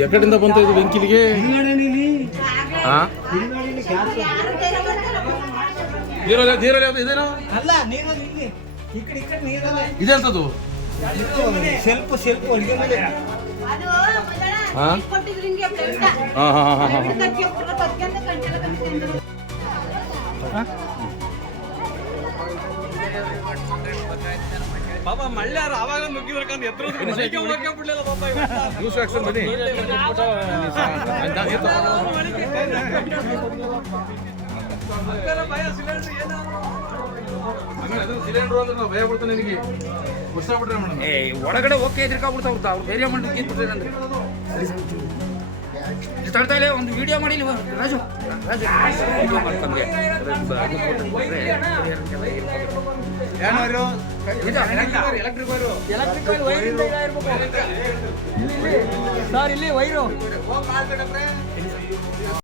ಎಕಡೆಯಿಂದ ಬಂತ ಇದು ಬೆಂಕಿಲಿಗೆ? ಹಾ? ನೀರಲ್ಲಿ ನೀರಲ್ಲಿ ಯಾವ್ದು ಇದೇನೋ? ಅಲ್ಲ ನೀರು ಇಲ್ಲಿ. ಈ ಕಡೆ ಈ ಇದೆ ಅಂತದ್ದು ಸೆಲ್ಫ್ ಸೆಲ್ಫ್ ಅಡುಗೆ ಮನೆ ಅದು ಹಾ? ಪಾಪ ಮಳ್ಳ್ಯಾರ ಅವಾಗ ನುಗ್ಗಿದ್ರಕಂತ ಎದ್ರು ಬಿಡ್ಲಿಲ್ಲ ಪಾಪ. ನ್ಯೂಸ್ ಆಕ್ಷನ್ ಬನ್ನಿ ಒಳಗಡೆ ಓಕೆ ಎದ್ರಿಕಾಗ್ಬಿಡ್ತಾವ್ ಅವ್ರು ಬೇರೆ ಮಾಡಿ ಕಿತ್ಬಿಟ್ರೆ ಒಂದು ವಿಡಿಯೋ ಮಾಡಿ ನೀವು ರಾಜು. ರಾಜು. ವಿಡಿಯೋ ವೈರಿಂದ ಇರಬೇಕು ಸರ್ ಇಲ್ಲಿ ವೈರು.